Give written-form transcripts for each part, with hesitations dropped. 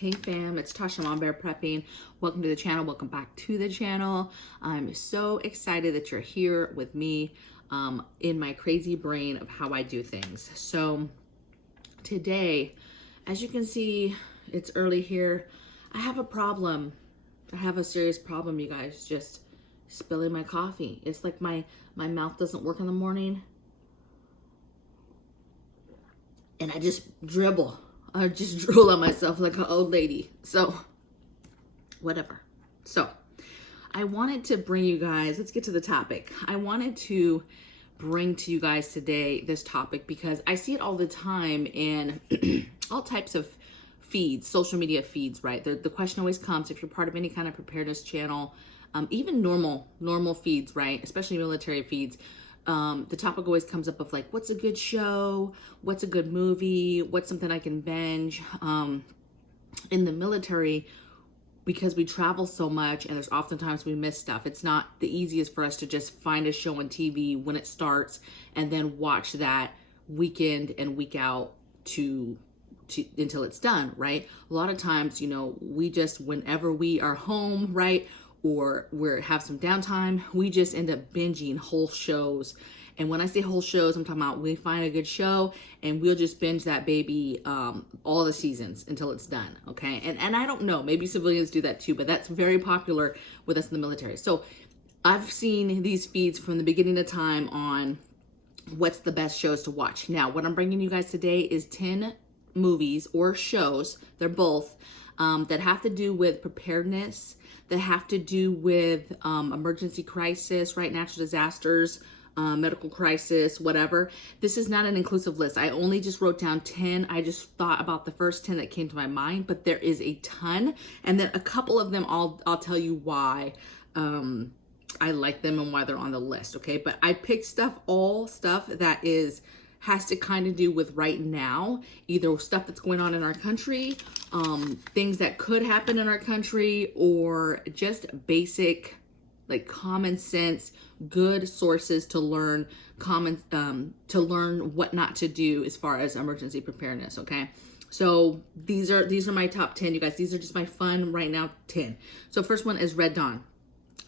Hey fam, it's Tasha MAMABEAR Prepping. Welcome to the channel. Welcome back to the channel. I'm so excited that you're here with me in my crazy brain of how I do things. So today, as you can see, it's early here. I have a problem. I have a serious problem, you guys, just spilling my coffee. It's like my mouth doesn't work in the morning. And I just dribble. I just drool on myself like an old lady. So, whatever. So, I wanted to bring you guys, let's get to the topic. I wanted to bring to you guys today this topic because I see it all the time in all types of feeds, social media feeds, right? The question always comes, if you're part of any kind of preparedness channel, even normal feeds, right? Especially military feeds. The topic always comes up of like, what's a good show? What's a good movie? What's something I can binge? In the military, because we travel so much and there's oftentimes we miss stuff. It's not the easiest for us to just find a show on TV when it starts and then watch that week in and week out to until it's done, right? A lot of times, you know, we just, whenever we are home, right? Or have some downtime, we just end up binging whole shows. And when I say whole shows, I'm talking about we find a good show and we'll just binge that baby all the seasons until it's done, okay? And I don't know, maybe civilians do that too, but that's very popular with us in the military. So I've seen these feeds from the beginning of time on what's the best shows to watch. Now, what I'm bringing you guys today is 10 movies or shows, they're both, that have to do with preparedness, that have to do with emergency crisis, right? Natural disasters, medical crisis, whatever. This is not an inclusive list. I only just wrote down 10. I just thought about the first 10 that came to my mind, but there is a ton. And then a couple of them, I'll tell you why I like them and why they're on the list, okay? But I picked all stuff that has to kind of do with right now, either stuff that's going on in our country, things that could happen in our country, or just basic, like common sense, good sources to learn what not to do as far as emergency preparedness. Okay, so these are my top 10, you guys. These are just my fun right now 10. So first one is Red Dawn.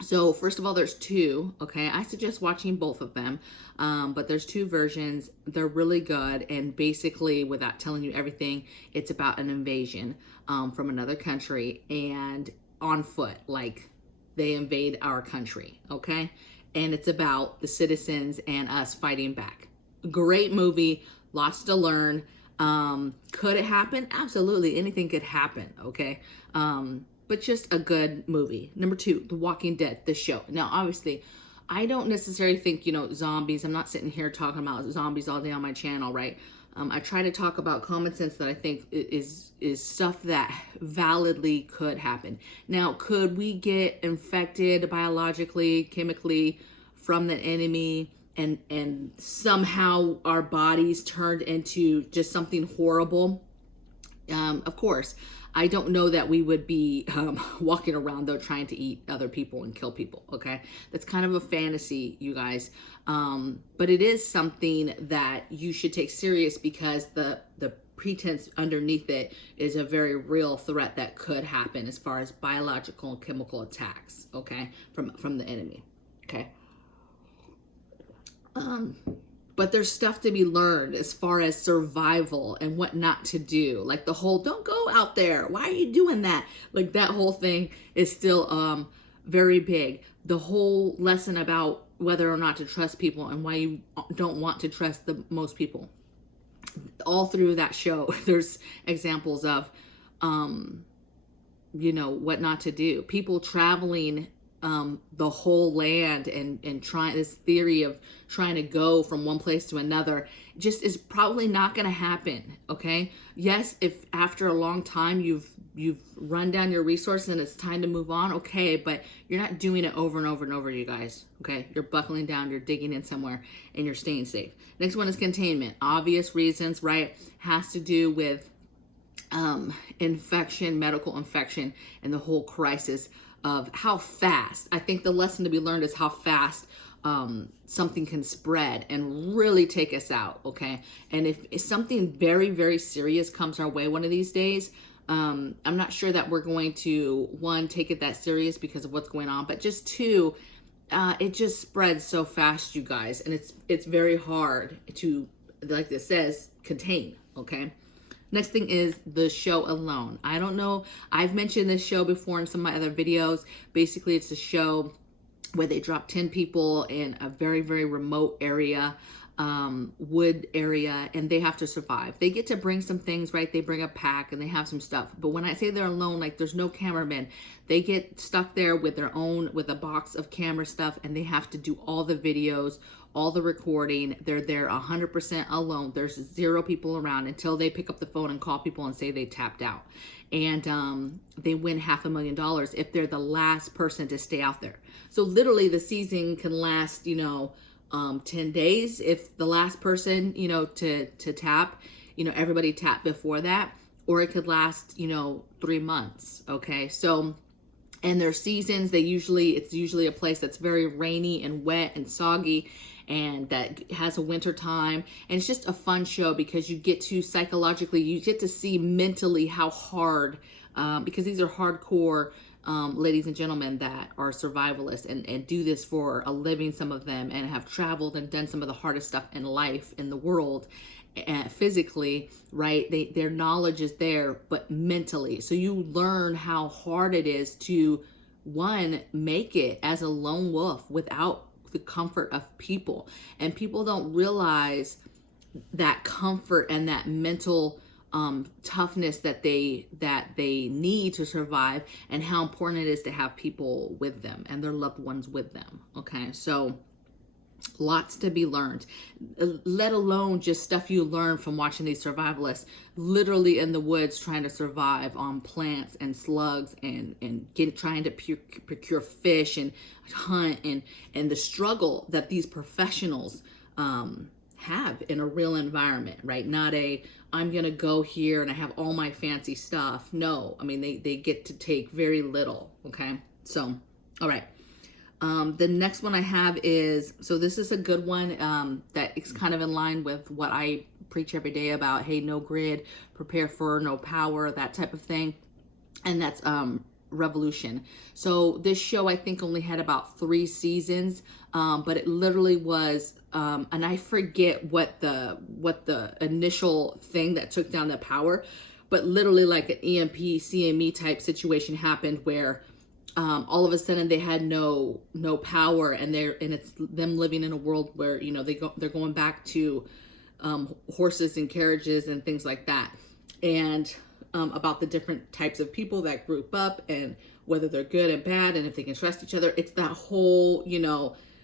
So first of all, there's two, okay? I suggest watching both of them, but there's two versions. They're really good, and basically, without telling you everything, it's about an invasion from another country and on foot, like they invade our country, okay? And it's about the citizens and us fighting back. Great movie, lots to learn. Could it happen? Absolutely, anything could happen, okay? But just a good movie. Number two, The Walking Dead, the show. Now, obviously, I don't necessarily think, zombies. I'm not sitting here talking about zombies all day on my channel, right? I try to talk about common sense that I think is stuff that validly could happen. Now, could we get infected biologically, chemically from the enemy and somehow our bodies turned into just something horrible? Of course. I don't know that we would be walking around though trying to eat other people and kill people, okay? That's kind of a fantasy, you guys. But it is something that you should take serious because the pretense underneath it is a very real threat that could happen as far as biological and chemical attacks, okay? From the enemy, okay? But there's stuff to be learned as far as survival and what not to do. Like the whole, don't go out there. Why are you doing that? Like that whole thing is still very big. The whole lesson about whether or not to trust people and why you don't want to trust the most people. All through that show, there's examples of, what not to do. People traveling the whole land and trying this theory of trying to go from one place to another just is probably not going to happen. Okay. Yes. If after a long time you've run down your resources and it's time to move on. Okay. But you're not doing it over and over and over, you guys. Okay. You're buckling down, you're digging in somewhere and you're staying safe. Next one is containment. Obvious reasons, right? Has to do with infection, medical infection, and the whole crisis of how fast. I think the lesson to be learned is how fast something can spread and really take us out, okay? And if something very, very serious comes our way one of these days, I'm not sure that we're going to, one, take it that serious because of what's going on, but just two, it just spreads so fast, you guys, and it's very hard to, like this says, contain, okay? Next thing is the show Alone. I don't know, I've mentioned this show before in some of my other videos. Basically, it's a show where they drop 10 people in a very, very remote area, wood area, and they have to survive. They get to bring some things, right? They bring a pack and they have some stuff. But when I say they're alone, like there's no cameraman, they get stuck there with their own, with a box of camera stuff, and they have to do all the videos, all the recording. They're there 100% alone. There's 0 people around until they pick up the phone and call people and say they tapped out. And they win $500,000 if they're the last person to stay out there. So literally the season can last, 10 days if the last person, to tap, everybody tapped before that, or it could last, 3 months. Okay. So, and their seasons, it's usually a place that's very rainy and wet and soggy, and that has a winter time. And it's just a fun show because you get to psychologically, you get to see mentally how hard, because these are hardcore ladies and gentlemen that are survivalists and do this for a living, some of them, and have traveled and done some of the hardest stuff in life, in the world, physically, right? Their knowledge is there, but mentally. So you learn how hard it is to, one, make it as a lone wolf without the comfort of people. And people don't realize that comfort and that mental toughness that they need to survive, and how important it is to have people with them and their loved ones with them. Okay, so lots to be learned, let alone just stuff you learn from watching these survivalists literally in the woods trying to survive on plants and slugs and trying to procure fish and hunt, and the struggle that these professionals have in a real environment, right? Not I'm gonna go here and I have all my fancy stuff. No, I mean, they get to take very little. Okay, so all right. The next one I have is, so this is a good one that is kind of in line with what I preach every day about, hey, no grid, prepare for no power, that type of thing. And that's Revolution. So this show I think only had about 3 seasons, but it literally was, and I forget what the initial thing that took down the power, but literally like an EMP, CME type situation happened where all of a sudden they had no power, and it's them living in a world where they're going back to horses and carriages and things like that, and about the different types of people that group up and whether they're good and bad and if they can trust each other. It's that whole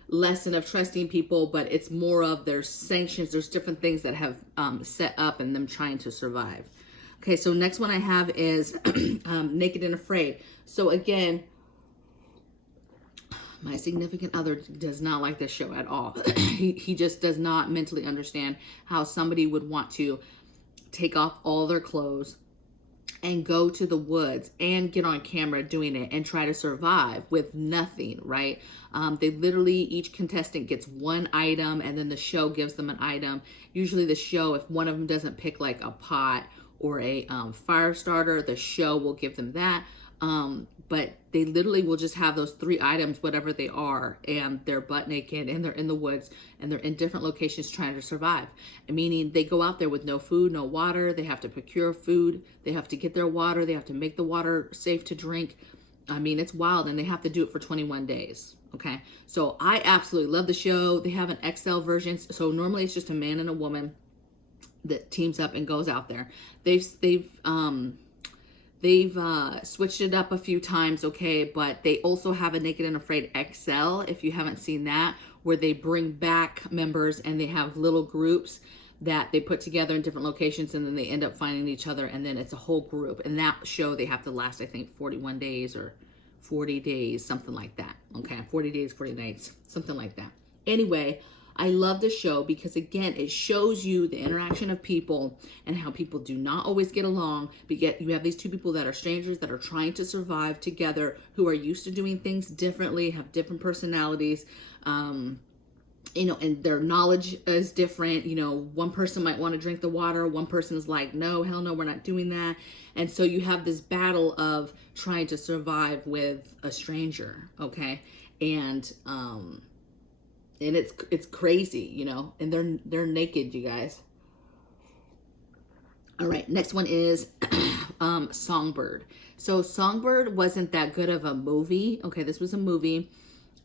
lesson of trusting people, but it's more of there's sanctions, there's different things that have set up and them trying to survive. Okay, so next one I have is Naked and Afraid. So again, my significant other does not like this show at all. He just does not mentally understand how somebody would want to take off all their clothes and go to the woods and get on camera doing it and try to survive with nothing, right? They literally, each contestant gets one item, and then the show gives them an item. Usually the show, if one of them doesn't pick like a pot or a fire starter, the show will give them that. But they literally will just have those 3 items, whatever they are, and they're butt naked and they're in the woods and they're in different locations trying to survive. Meaning they go out there with no food, no water. They have to procure food. They have to get their water. They have to make the water safe to drink. I mean, it's wild, and they have to do it for 21 days. Okay. So I absolutely love the show. They have an XL version. So normally it's just a man and a woman that teams up and goes out there. They've switched it up a few times, okay, but they also have a Naked and Afraid XL, if you haven't seen that, where they bring back members and they have little groups that they put together in different locations, and then they end up finding each other, and then it's a whole group. And that show, they have to last, I think, 41 days or 40 days, something like that, okay, 40 days, 40 nights, something like that. Anyway, I love the show because, again, it shows you the interaction of people and how people do not always get along. But yet you have these 2 people that are strangers that are trying to survive together, who are used to doing things differently, have different personalities. you know, and their knowledge is different. You know, one person might want to drink the water, one person is like, no, hell no, we're not doing that. And so you have this battle of trying to survive with a stranger, okay? And it's crazy, you know, and they're naked, you guys. All right, next one is Songbird. So Songbird wasn't that good of a movie. Okay, this was a movie.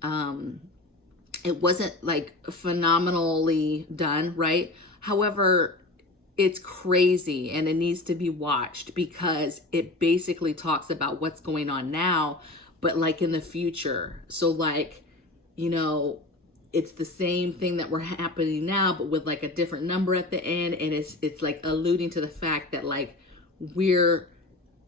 It wasn't like phenomenally done, right? However, it's crazy and it needs to be watched because it basically talks about what's going on now, but like in the future. So like, you know, it's the same thing that we're happening now, but with like a different number at the end. And it's like alluding to the fact that like we're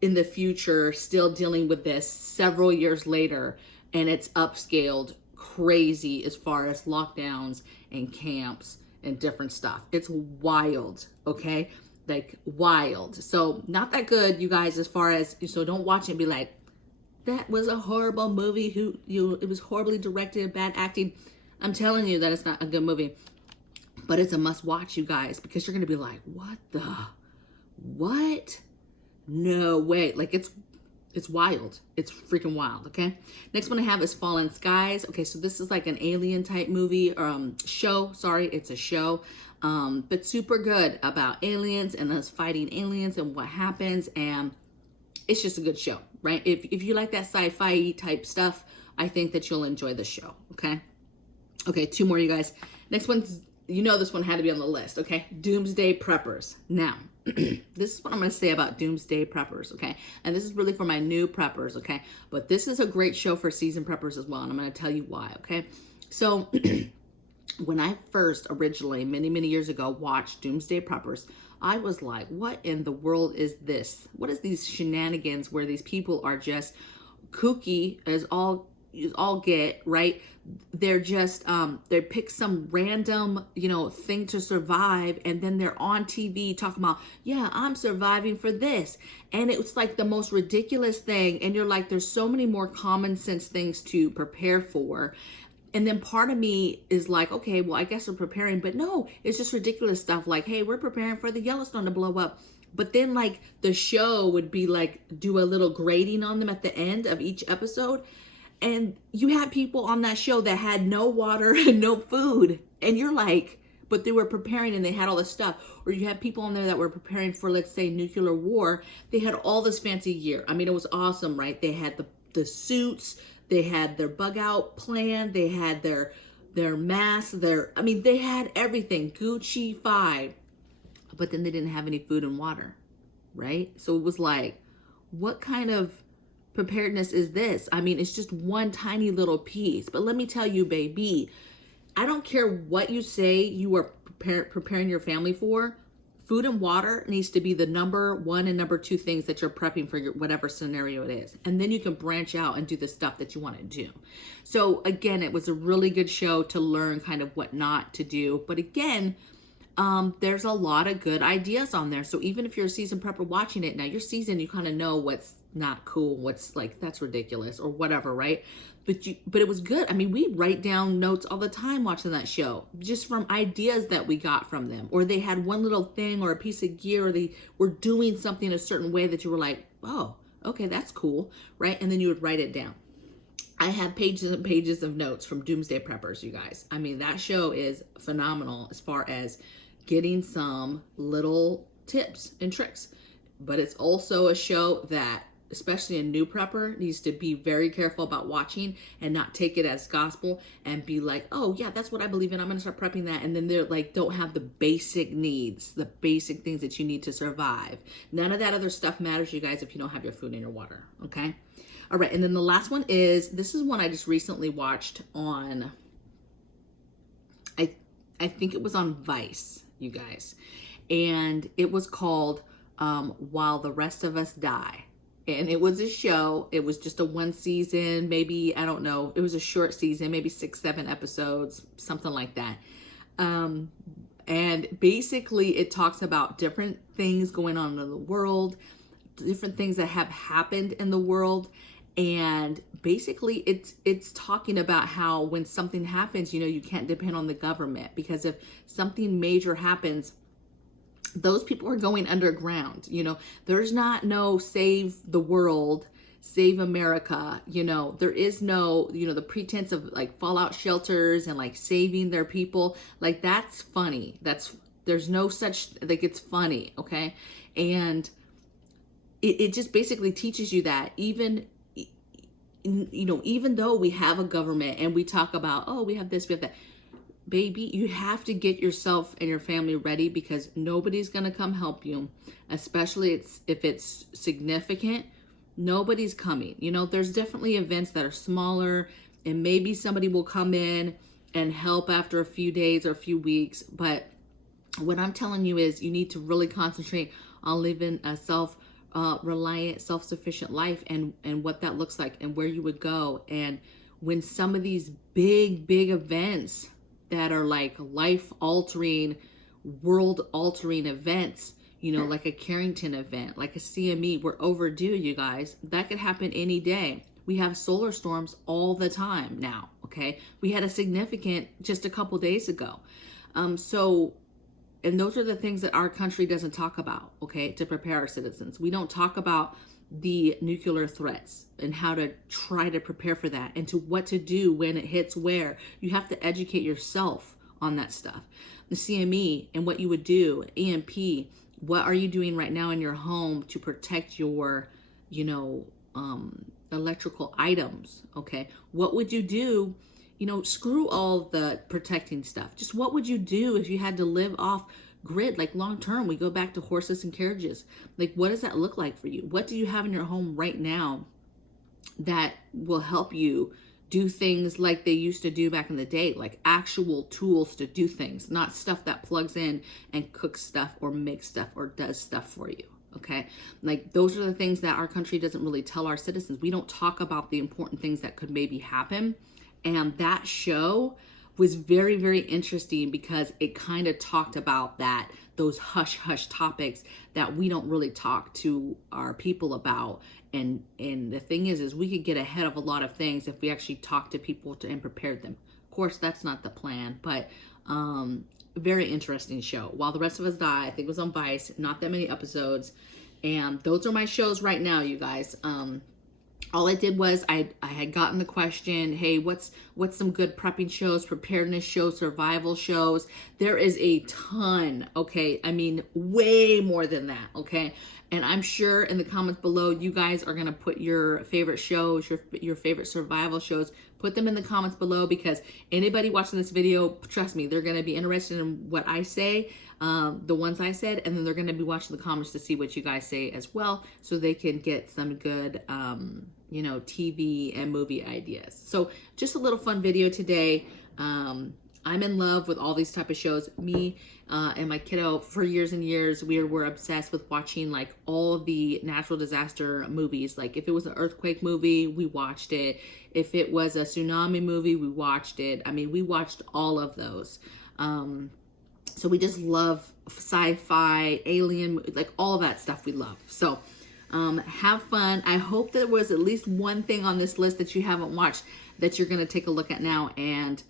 in the future still dealing with this several years later, and it's upscaled crazy as far as lockdowns and camps and different stuff. It's wild, okay? Like wild. So not that good, you guys, as far as, so don't watch it and be like, that was a horrible movie. It was horribly directed, bad acting. I'm telling you that it's not a good movie, but it's a must watch, you guys, because you're going to be like, what? No way. Like it's wild. It's freaking wild. Okay. Next one I have is Fallen Skies. Okay. So this is like an alien type movie, show. Sorry. It's a show. But super good about aliens and us fighting aliens and what happens. And it's just a good show, right? If you like that sci-fi type stuff, I think that you'll enjoy the show. Okay. Okay. 2 more, you guys. Next one's, you know, this one had to be on the list. Okay. Doomsday Preppers. Now, this is what I'm going to say about Doomsday Preppers, okay? And this is really for my new preppers, okay? But this is a great show for seasoned preppers as well, and I'm going to tell you why, okay? So when I first originally, many years ago, watched Doomsday Preppers, I was like, what in the world is this? What is these shenanigans where these people are just kooky as all get, right? They're just they pick some random, you know, thing to survive, and then they're on TV talking about, yeah, I'm surviving for this, and it's like the most ridiculous thing. And you're like, there's so many more common sense things to prepare for. And then part of me is like, okay, well, I guess we're preparing, but no, it's just ridiculous stuff like, hey, we're preparing for the Yellowstone to blow up. But then like the show would be like, do a little grading on them at the end of each episode. And you had people on that show that had no water and no food. And you're like, but they were preparing and they had all this stuff. Or you had people on there that were preparing for, let's say, nuclear war. They had all this fancy gear. I mean, it was awesome, right? They had the suits. They had their bug out plan. They had their masks. They had everything. Gucci 5. But then they didn't have any food and water, right? So it was like, what kind of preparedness is this? I mean, it's just one tiny little piece. But let me tell you, baby, I don't care what you say you are preparing your family for. Food and water needs to be the number 1 and number 2 things that you're prepping for your whatever scenario it is. And then you can branch out and do the stuff that you want to do. So again, it was a really good show to learn kind of what not to do. But again, there's a lot of good ideas on there. So even if you're a seasoned prepper watching it, now you're seasoned, you kind of know what's not cool, what's like, that's ridiculous or whatever, right? But it was good. I mean, we write down notes all the time watching that show, just from ideas that we got from them. Or they had one little thing or a piece of gear, or they were doing something a certain way that you were like, oh, okay, that's cool, right? And then you would write it down. I have pages and pages of notes from Doomsday Preppers, you guys. I mean, that show is phenomenal as far as getting some little tips and tricks. But it's also a show that, especially a new prepper, needs to be very careful about watching and not take it as gospel and be like, oh yeah, that's what I believe in, I'm gonna start prepping that. And then they're like, don't have the basic needs, the basic things that you need to survive. None of that other stuff matters, you guys, if you don't have your food and your water, okay? All right, and then the last one is, this is one I just recently watched on, I think it was on Vice, you guys. And it was called While the Rest of Us Die. And it was a show. It was just a 1 season, maybe, I don't know. It was a short season, maybe 6-7 episodes, something like that. And basically it talks about different things going on in the world, different things that have happened in the world. And basically it's talking about how when something happens, you know, you can't depend on the government, because if something major happens, those people are going underground. You know, there's not no save the world, save America. You know, there is no, you know, the pretense of like fallout shelters and like saving their people. Like, that's funny. There's no such, like, it's funny. Okay. And it just basically teaches you that even, you know, even though we have a government and we talk about, oh, we have this, we have that, baby, you have to get yourself and your family ready, because nobody's going to come help you, especially if it's significant. Nobody's coming. You know, there's definitely events that are smaller, and maybe somebody will come in and help after a few days or a few weeks. But what I'm telling you is you need to really concentrate on living a self-reliant, self-sufficient life, and what that looks like and where you would go. And when some of these big events that are like life-altering, world-altering events, you know, like a Carrington event, like a CME, we're overdue, you guys. That could happen any day. We have solar storms all the time now, okay? We had a significant just a couple days ago. And those are the things that our country doesn't talk about, okay, to prepare our citizens. We don't talk about the nuclear threats and how to try to prepare for that, and to what to do when it hits where. You have to educate yourself on that stuff. The CME and what you would do, EMP, what are you doing right now in your home to protect your, you know, electrical items, okay? What would you do? You know, screw all the protecting stuff. Just what would you do if you had to live off grid, like long term? We go back to horses and carriages. Like, what does that look like for you? What do you have in your home right now that will help you do things like they used to do back in the day, like actual tools to do things, not stuff that plugs in and cooks stuff or makes stuff or does stuff for you? Okay, like those are the things that our country doesn't really tell our citizens. We don't talk about the important things that could maybe happen. And that show was very interesting, because it kind of talked about that, those hush topics that we don't really talk to our people about. And the thing is we could get ahead of a lot of things if we actually talk to people and prepared them. Of course, that's not the plan, but very interesting show. While the Rest of Us Die, I think it was on Vice, not that many episodes. And those are my shows right now, you guys. All I did was I had gotten the question, hey, what's some good prepping shows, preparedness shows, survival shows? There is a ton, okay? I mean, way more than that, okay? And I'm sure in the comments below, you guys are going to put your favorite shows, your favorite survival shows. Put them in the comments below, because anybody watching this video, trust me, they're going to be interested in what I say, the ones I said, and then they're going to be watching the comments to see what you guys say as well, so they can get some good, you know, TV and movie ideas. So just a little fun video today. I'm in love with all these type of shows. Me and my kiddo, for years and years, we were obsessed with watching like all of the natural disaster movies. Like if it was an earthquake movie, we watched it. If it was a tsunami movie, we watched it. I mean, we watched all of those. So we just love sci-fi, alien, like all that stuff we love. So have fun. I hope there was at least one thing on this list that you haven't watched that you're going to take a look at now. And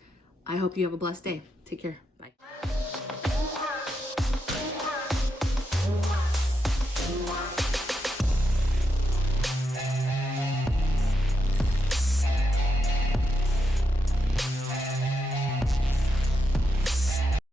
I hope you have a blessed day. Take care. Bye.